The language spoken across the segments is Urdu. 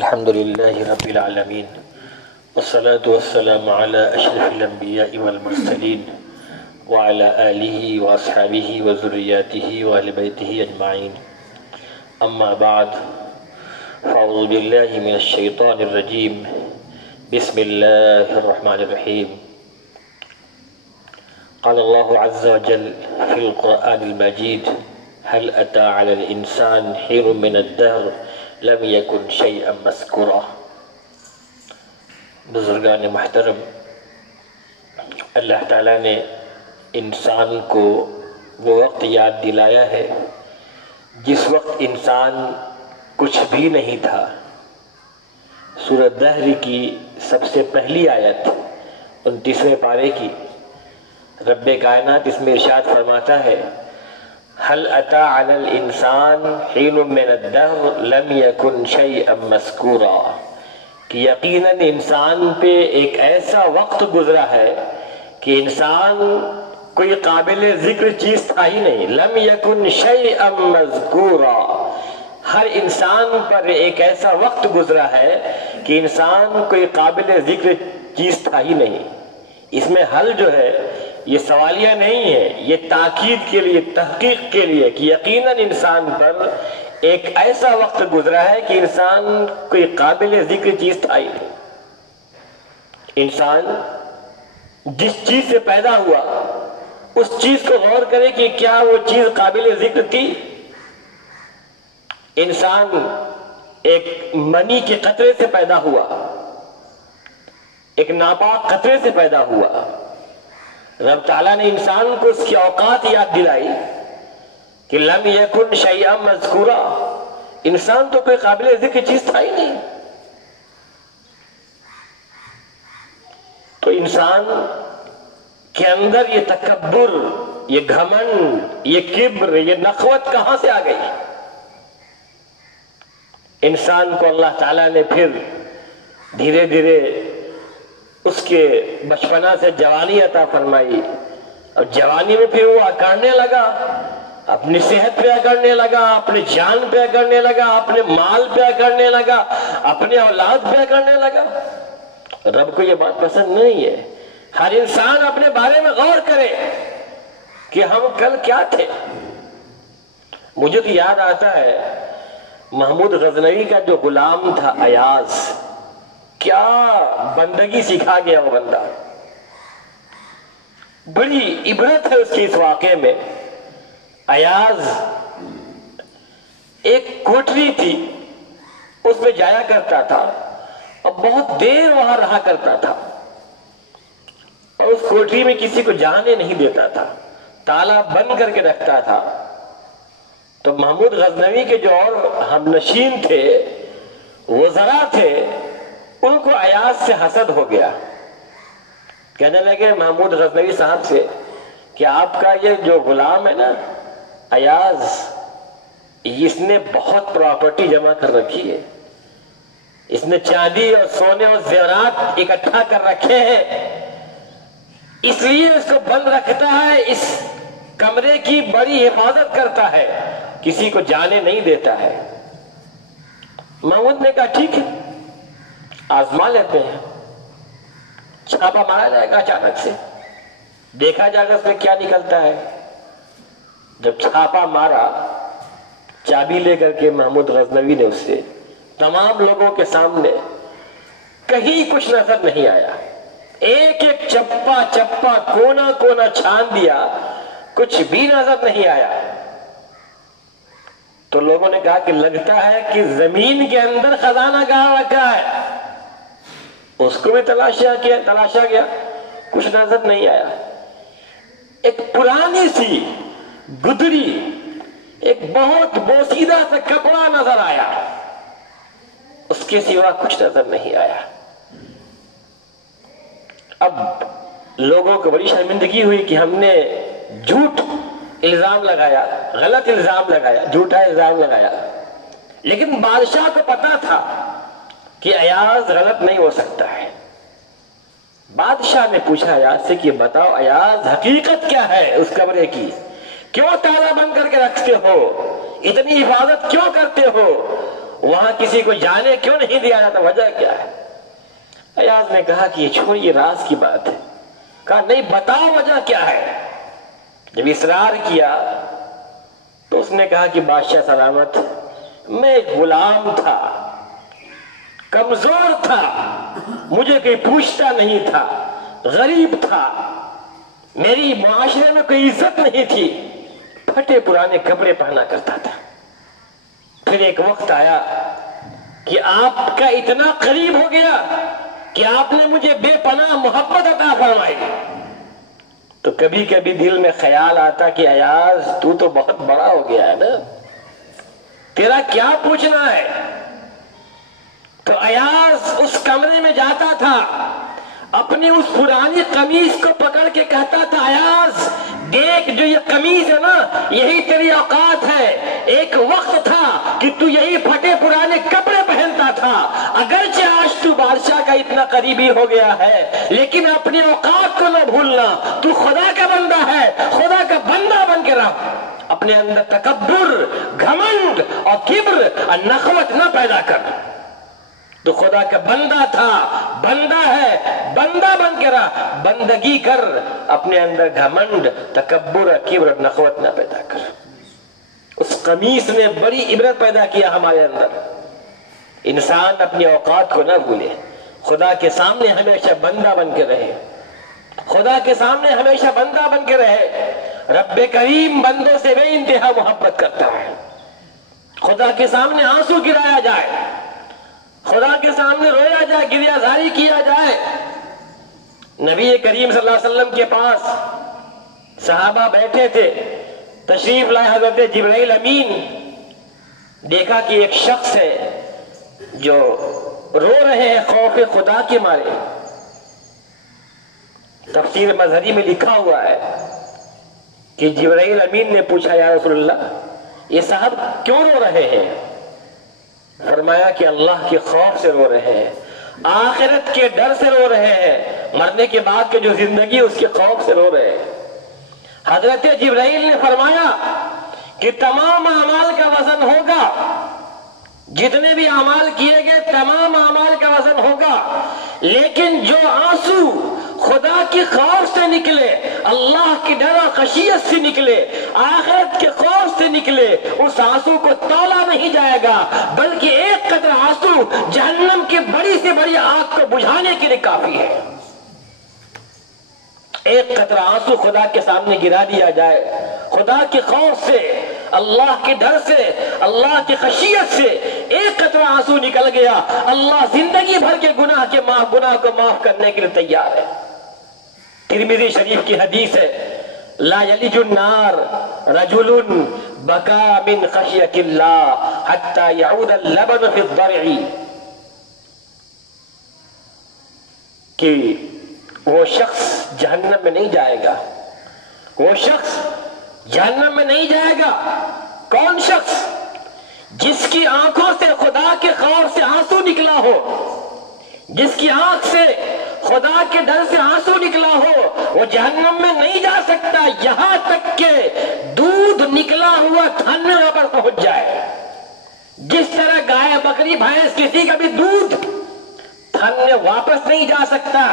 الحمد لله رب العالمين والصلاة والسلام على أشرف الأنبياء والمرسلين وعلى آله وأصحابه وذرياته وأهل بيته أجمعين. أما بعد، فأعوذ بالله من الشيطان الرجيم. بسم الله الرحمن الرحيم. قال الله عز وجل في القرآن المجيد: هل أتى على الإنسان حين من الدهر لم يكن شيئا مذكورا. بزرگان محترم، اللہ تعالیٰ نے انسان کو وہ وقت یاد دلایا ہے جس وقت انسان کچھ بھی نہیں تھا. سورۃ دہر کی سب سے پہلی آیت 29ویں پارے کی رب کائنات اس میں ارشاد فرماتا ہے: هل أتى على الإنسان حين من الدهر لم يكن شيئا مذكورا. کہ یقیناً انسان پہ ایک ایسا وقت گزرا ہے کہ انسان کوئی قابل ذکر چیز تھا ہی نہیں. لم يكن شيئا مذكورا. ہر انسان پر ایک ایسا وقت گزرا ہے کہ انسان کوئی قابل ذکر چیز تھا ہی نہیں. اس میں حل جو ہے یہ سوالیہ نہیں ہے، یہ تاکید کے لیے، تحقیق کے لیے کہ یقیناً انسان پر ایک ایسا وقت گزرا ہے کہ انسان کوئی قابل ذکر چیز تھا ہی نہیں. انسان جس چیز سے پیدا ہوا اس چیز کو غور کرے کہ کیا وہ چیز قابل ذکر تھی. انسان ایک منی کے قطرے سے پیدا ہوا، ایک ناپاک قطرے سے پیدا ہوا. رب تعالیٰ نے انسان کو اس کی اوقات یاد دلائی کہ لم یکن شیئا مذکورا. انسان تو کوئی قابل ذکر چیز تھا ہی نہیں. تو انسان کے اندر یہ تکبر، یہ گھمنڈ، یہ کبر، یہ نخوت کہاں سے آ گئی؟ انسان کو اللہ تعالیٰ نے پھر دھیرے دھیرے اس کے بچپنا سے جوانی عطا فرمائی، اور جوانی میں پھر وہ اکڑنے لگا، اپنی صحت پہ اکڑنے لگا، اپنی جان پہ اکڑنے لگا، اپنے مال پہ اکڑنے لگا، اپنے اولاد پہ اکڑنے لگا. رب کو یہ بات پسند نہیں ہے. ہر انسان اپنے بارے میں غور کرے کہ ہم کل کیا تھے. مجھے تو یاد آتا ہے محمود غزنوی کا جو غلام تھا ایاز، کیا بندگی سکھا گیا وہ بندہ. بڑی عبرت ہے اس کی اس واقعے میں. ایاز ایک کوٹری تھی، اس میں جایا کرتا تھا اور بہت دیر وہاں رہا کرتا تھا، اور اس کوٹری میں کسی کو جانے نہیں دیتا تھا، تالا بند کر کے رکھتا تھا. تو محمود غزنوی کے جو اور ہم نشین تھے، وزراء تھے، ان کو ایاز سے حسد ہو گیا. کہنے لگے محمود غزنوی صاحب سے کہ آپ کا یہ جو غلام ہے نا ایاز، اس نے بہت پراپرٹی جمع کر رکھی ہے، اس نے چاندی اور سونے اور زیورات اکٹھا کر رکھے ہیں، اس لیے اس کو بند رکھتا ہے، اس کمرے کی بڑی حفاظت کرتا ہے، کسی کو جانے نہیں دیتا ہے. محمود نے کہا ٹھیک ہے، آزما لیتے ہیں. چھاپا مارا جائے گا، اچانک سے دیکھا جائے گا اس میں کیا نکلتا ہے. جب چھاپا مارا، چابی لے کر کے محمود غزنوی نے اس سے تمام لوگوں کے سامنے، کہیں کچھ نظر نہیں آیا. ایک ایک چپا چپا، کونا کونا چھان دیا، کچھ بھی نظر نہیں آیا. تو لوگوں نے کہا کہ لگتا ہے کہ زمین کے اندر خزانہ گاڑ رکھا ہے. اس کو بھی تلاشا گیا، کچھ نظر نہیں آیا. ایک پرانی سی گدری، ایک بہت بوسیدہ سا کپڑا نظر آیا، اس کے سوا کچھ نظر نہیں آیا. اب لوگوں کو بڑی شرمندگی ہوئی کہ ہم نے جھوٹ الزام لگایا، غلط الزام لگایا، جھوٹا الزام لگایا. لیکن بادشاہ کو پتا تھا کہ ایاز غلط نہیں ہو سکتا ہے. بادشاہ نے پوچھا ایاز سے کہ بتاؤ ایاز، حقیقت کیا ہے اس کمرے کی؟ کیوں تالا بند کر کے رکھتے ہو؟ اتنی حفاظت کیوں کرتے ہو؟ وہاں کسی کو جانے کیوں نہیں دیا جاتا؟ وجہ کیا ہے؟ ایاز نے کہا کہ یہ چھوڑیے، راز کی بات ہے۔ کہا نہیں، بتاؤ وجہ کیا ہے۔ جب اصرار کیا تو اس نے کہا کہ بادشاہ سلامت، میں ایک غلام تھا، کمزور تھا، مجھے کوئی پوچھتا نہیں تھا، غریب تھا، میری معاشرے میں کوئی عزت نہیں تھی، پھٹے پرانے کپڑے پہنا کرتا تھا۔ پھر ایک وقت آیا کہ آپ کا اتنا قریب ہو گیا کہ آپ نے مجھے بے پناہ محبت عطا فرمائی۔ تو کبھی کبھی دل میں خیال آتا کہ ایاز تو بہت بڑا ہو گیا ہے نا، تیرا کیا پوچھنا ہے؟ تو ایاز اس کمرے میں جاتا تھا، اپنی اس پرانی قمیص کو پکڑ کے کہتا تھا ایاز دیکھ، جو یہ قمیص ہے نا، یہی تیری اوقات ہے۔ ایک وقت تھا کہ تو یہی پھٹے پرانے کپڑے پہنتا تھا، اگرچہ آج تو بادشاہ کا اتنا قریبی ہو گیا ہے، لیکن اپنی اوقات کو نہ بھولنا، تو خدا کا بندہ ہے، خدا کا بندہ بن کے رہ، اپنے اندر تکبر، گھمنڈ اور کبر اور نخوت نہ پیدا کر۔ تو خدا کا بندہ تھا، بندہ ہے، بندہ بن کے رہا، بندگی کر، اپنے اندر گھمنڈ، تکبر، کبر، نخوت نہ پیدا کر۔ اس قمیص نے بڑی عبرت پیدا کیا ہمارے اندر۔ انسان اپنی اوقات کو نہ بھولے، خدا کے سامنے ہمیشہ بندہ بن کے رہے، خدا کے سامنے ہمیشہ بندہ بن کے رہے۔ رب کریم بندوں سے بے انتہا محبت کرتا ہے۔ خدا کے سامنے آنسو گرایا جائے، خدا کے سامنے رویا جائے، گریہ زاری کیا جائے۔ نبی کریم صلی اللہ علیہ وسلم کے پاس صحابہ بیٹھے تھے، تشریف لائے حضرت جبرائیل امین، دیکھا کہ ایک شخص ہے جو رو رہے ہیں خوف خدا کے مارے۔ تفسیر مظہری میں لکھا ہوا ہے کہ جبرائیل امین نے پوچھا یا رسول اللہ یہ صاحب کیوں رو رہے ہیں؟ فرمایا کہ اللہ کے خوف سے رو رہے ہیں، آخرت کے ڈر سے رو رہے ہیں، مرنے کے بعد کے جو زندگی اس کے خوف سے رو رہے ہیں۔ حضرت جبرائیل نے فرمایا کہ تمام اعمال کا وزن ہوگا، جتنے بھی اعمال کیے گئے تمام اعمال کا وزن ہوگا، لیکن جو آنسو خدا کی خوف سے نکلے، اللہ کی ڈر و خشیت سے نکلے، آخرت کے خوف سے نکلے، اس آنسو کو تولا نہیں جائے گا، بلکہ ایک قطرہ آنسو جہنم کی بڑی سے بڑی آگ کو بجھانے کے لیے کافی ہے۔ ایک قطرہ آنسو خدا کے سامنے گرا دیا جائے، خدا کے خوف سے، اللہ کے ڈر سے، اللہ کی خشیت سے ایک قطرہ آنسو نکل گیا، اللہ زندگی بھر کے گناہ کو معاف کرنے کے لیے تیار ہے۔ ترمذی شریف کی حدیث ہے، لا یلج النار رجل بکا من خشیت اللہ حتی یعود اللبن فی الضرع، کہ وہ شخص جہنم میں نہیں جائے گا، وہ شخص جہنم میں نہیں جائے گا۔ کون شخص؟ جس کی آنکھوں سے خدا کے خوف سے آنسو نکلا ہو، جس کی آنکھ سے خدا کے ڈر سے آنسو نکلا ہو، وہ جہنم میں نہیں جا سکتا یہاں تک کہ دودھ نکلا ہوا تھن میں وہاں پر پہنچ جائے۔ جس طرح گائے بکری بھینس کسی کا بھی دودھ تھن میں واپس نہیں جا سکتا،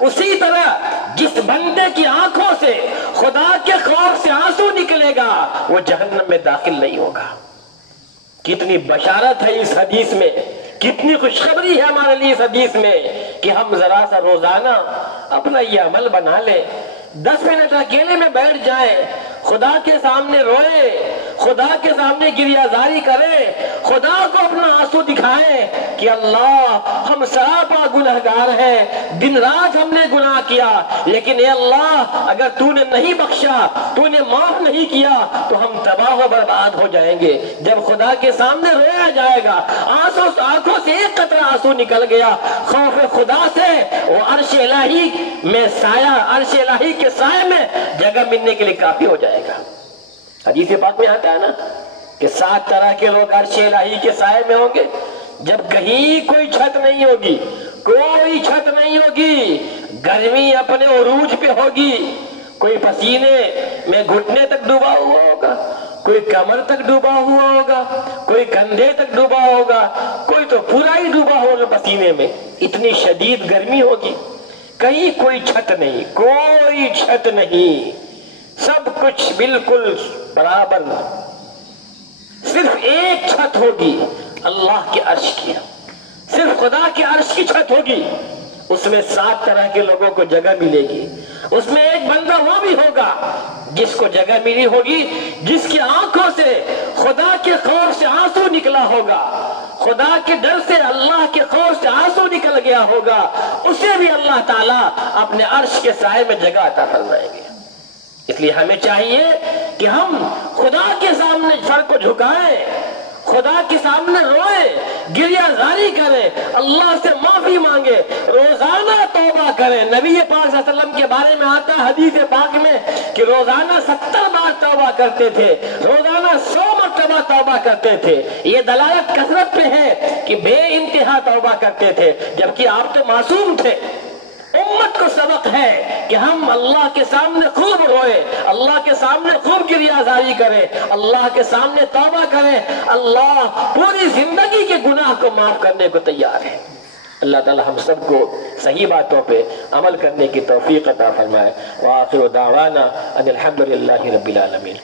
اسی طرح جس بندے کی آنکھوں سے خدا کے خوف سے آنسو نکلے گا وہ جہنم میں داخل نہیں ہوگا۔ کتنی بشارت ہے اس حدیث میں، کتنی خوشخبری ہے ہمارے لیے اس حدیث میں کہ ہم ذرا سا روزانہ اپنا یہ عمل بنا لیں، 10 منٹ اکیلے میں بیٹھ جائیں، خدا کے سامنے روئے، خدا کے سامنے گریہ زاری کریں، خدا کو اپنا آنسو دکھائیں کہ اللہ ہم سراپا گنہگار ہیں، دن رات ہم نے گناہ کیا، لیکن اے اللہ اگر تو نے نہیں بخشا، تو نے معاف نہیں کیا تو ہم تباہ و برباد ہو جائیں گے۔ جب خدا کے سامنے رویا جائے گا، آنکھوں سے ایک قطرہ آنسو نکل گیا خوف خدا سے، وہ عرش الہی میں سایہ، عرش الہی کے سائے میں جگہ ملنے کے لیے کافی ہو جائے گا۔ حدیث پاک میں آتا ہے نا کہ 7 طرح کے لوگ عرش الہی کے سائے میں ہوں گے، جب کہیں کوئی چھت نہیں ہوگی، کوئی چھت نہیں ہوگی، گرمی اپنے عروج پہ ہوگی، کوئی پسینے میں گھٹنے تک ڈوبا ہوا ہوگا، کوئی کمر تک ڈوبا ہوا ہوگا، کوئی کندھے تک ڈوبا ہوگا، کوئی تو پورا ہی ڈوبا ہوگا پسینے میں، اتنی شدید گرمی ہوگی، کہیں کوئی چھت نہیں، کوئی چھت نہیں، سب کچھ بالکل برابر، صرف ایک چھت ہوگی اللہ کے عرش کی، صرف خدا کے عرش کی چھت ہوگی، اس میں 7 طرح کے لوگوں کو جگہ ملے گی، اس میں ایک بندہ وہ بھی ہوگا جس کو جگہ ملی ہوگی جس کی آنکھوں سے خدا کے خوف سے آنسو نکلا ہوگا، خدا کے ڈر سے، اللہ کے خوف سے آنسو نکل گیا ہوگا، اسے بھی اللہ تعالیٰ اپنے عرش کے سائے میں جگہ عطا فرمائیں گے۔ اس لیے ہمیں چاہیے کہ ہم خدا کے سامنے سر کو جھکائیں، خدا کے سامنے روئے، گریہ زاری کریں، اللہ سے معافی مانگے، روزانہ توبہ کریں۔ نبی پاک صلی اللہ علیہ وسلم کے بارے میں آتا ہے حدیث پاک میں کہ روزانہ 70 بار توبہ کرتے تھے، روزانہ 100 مرتبہ توبہ کرتے تھے۔ یہ دلالت کثرت پہ ہے کہ بے انتہا توبہ کرتے تھے، جبکہ آپ تو معصوم تھے۔ امت کو سبق ہے کہ ہم اللہ کے سامنے خوب روئے، اللہ کے سامنے خوب گریہ زاری کریں، اللہ کے سامنے توبہ کریں، اللہ پوری زندگی کے گناہ کو معاف کرنے کو تیار ہے۔ اللہ تعالی ہم سب کو صحیح باتوں پہ عمل کرنے کی توفیق عطا فرمائے۔ وآخر دعوانا ان الحمد للہ رب العالمین۔